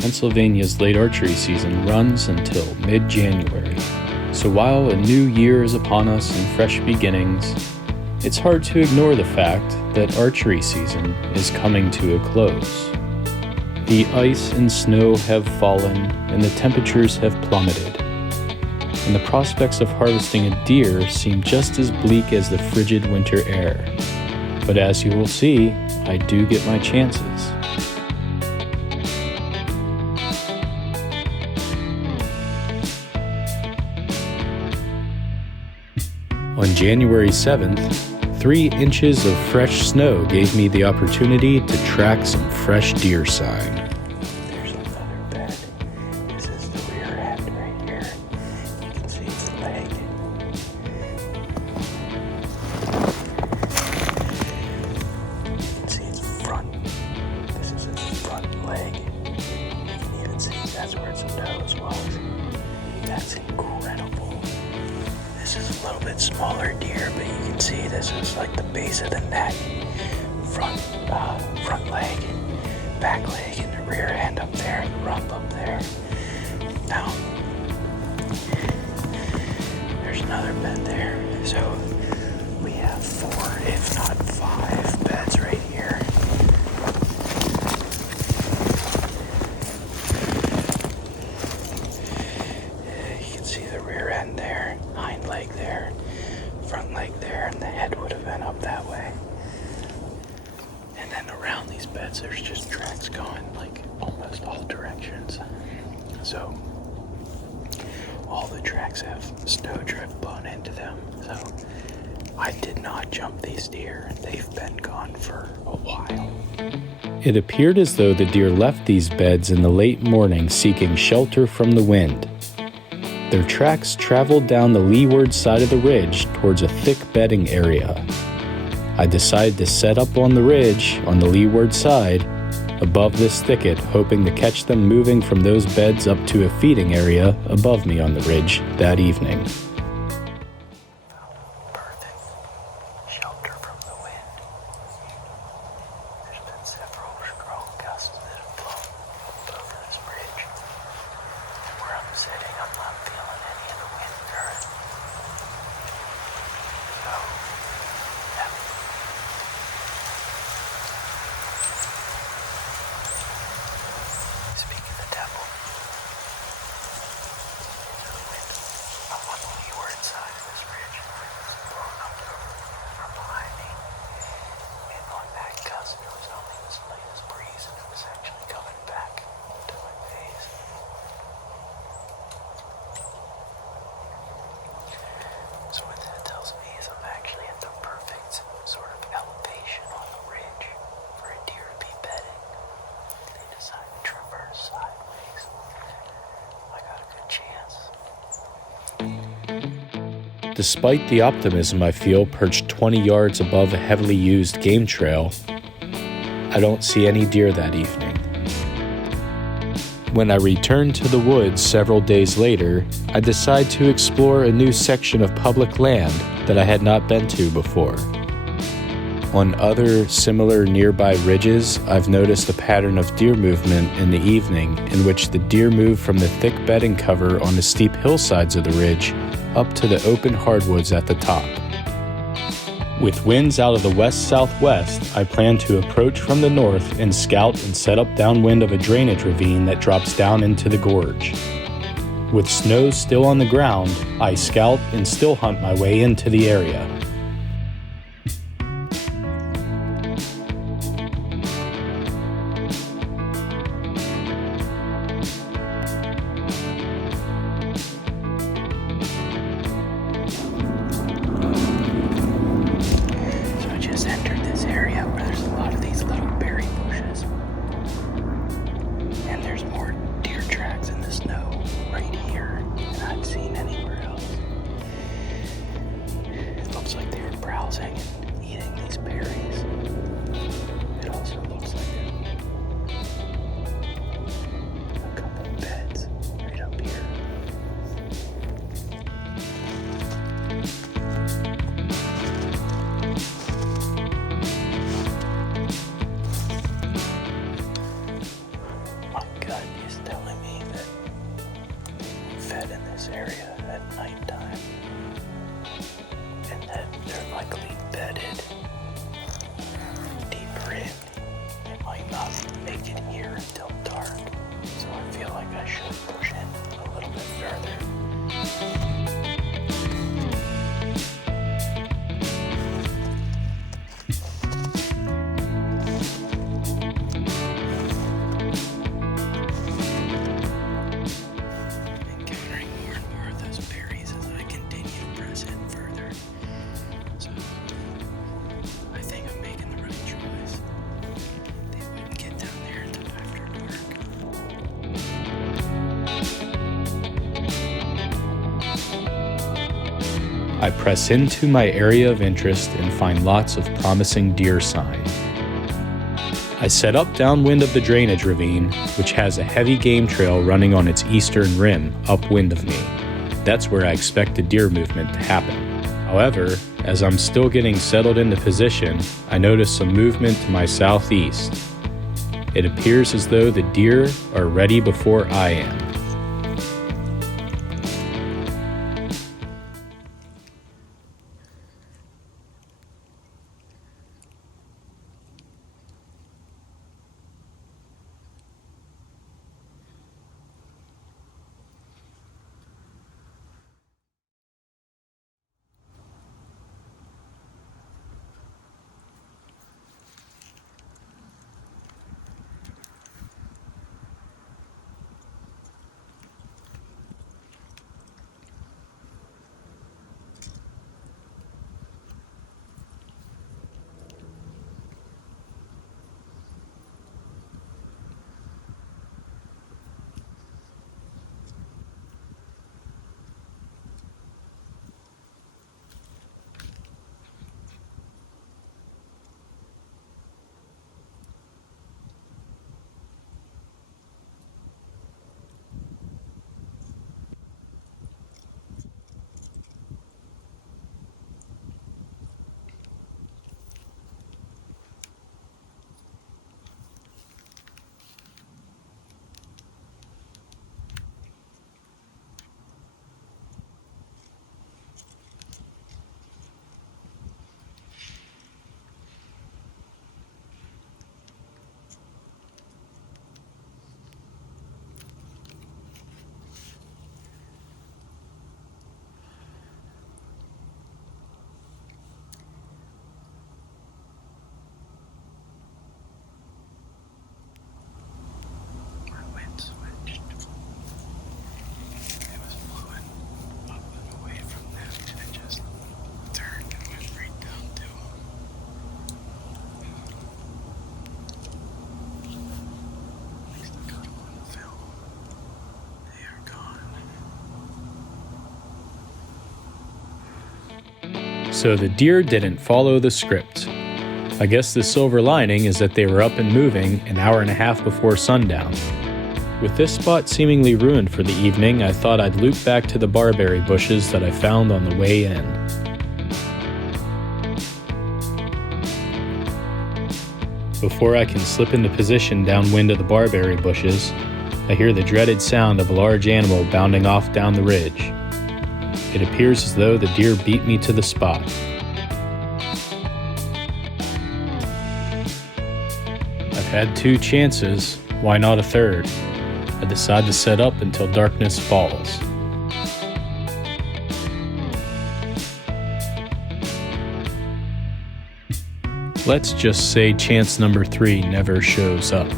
Pennsylvania's late archery season runs until mid-January. So while a new year is upon us and fresh beginnings, it's hard to ignore the fact that archery season is coming to a close. The ice and snow have fallen and the temperatures have plummeted, and the prospects of harvesting a deer seem just as bleak as the frigid winter air. But as you will see, I do get my chances. On January 7th, 3 inches of fresh snow gave me the opportunity to track some fresh deer sign. There's another bed. This is the rear end right here. You can see its leg. You can see its front. This is its front leg. You can even see that's where its nose was. That's incredible. This is a little bit smaller deer, but you can see this is like the base of the neck, front leg, back leg, and the rear end up there, the rump up there. Now, there's another bed there. So we have 4, if not 5 beds right here. You can see the rear end there, hind leg there, front leg there, and the head would have been up that way. And then around these beds there's just tracks going like almost all directions. So all the tracks have snowdrift blown into them. So I did not jump these deer. They've been gone for a while. It appeared as though the deer left these beds in the late morning seeking shelter from the wind. Their tracks traveled down the leeward side of the ridge towards a thick bedding area. I decided to set up on the ridge on the leeward side above this thicket, hoping to catch them moving from those beds up to a feeding area above me on the ridge that evening. Perfect shelter from the wind. There's been several strong gusts that have blown over this bridge. And where I'm sitting, I'm not feeling any of the wind current. So, yeah. Speak of the devil. So the wind, I'm on the leeward side of this ridge, and the wind is blowing up from behind me. And on that gust, there was only the slightest breeze, and it was actually coming back to my face. So what that tells me is I'm actually at the perfect sort of elevation on the ridge for a deer to be bedding. They decide to traverse sideways. I got a good chance. Despite the optimism I feel perched 20 yards above a heavily used game trail, I don't see any deer that evening. When I return to the woods several days later, I decide to explore a new section of public land that I had not been to before. On other similar nearby ridges, I've noticed a pattern of deer movement in the evening in which the deer move from the thick bedding cover on the steep hillsides of the ridge up to the open hardwoods at the top. With winds out of the west-southwest, I plan to approach from the north and scout and set up downwind of a drainage ravine that drops down into the gorge. With snow still on the ground, I scout and still hunt my way into the area. Looks like this area at nighttime, and that they're likely bedded deeper in. They might not make it here until dark, so I feel like I should push in a little bit further. I press into my area of interest and find lots of promising deer sign. I set up downwind of the drainage ravine, which has a heavy game trail running on its eastern rim upwind of me. That's where I expected deer movement to happen. However, as I'm still getting settled into position, I notice some movement to my southeast. It appears as though the deer are ready before I am. So the deer didn't follow the script. I guess the silver lining is that they were up and moving an hour and a half before sundown. With this spot seemingly ruined for the evening, I thought I'd loop back to the barberry bushes that I found on the way in. Before I can slip into position downwind of the barberry bushes, I hear the dreaded sound of a large animal bounding off down the ridge. It appears as though the deer beat me to the spot. I've had 2 chances, why not a third? I decide to set up until darkness falls. Let's just say chance number 3 never shows up.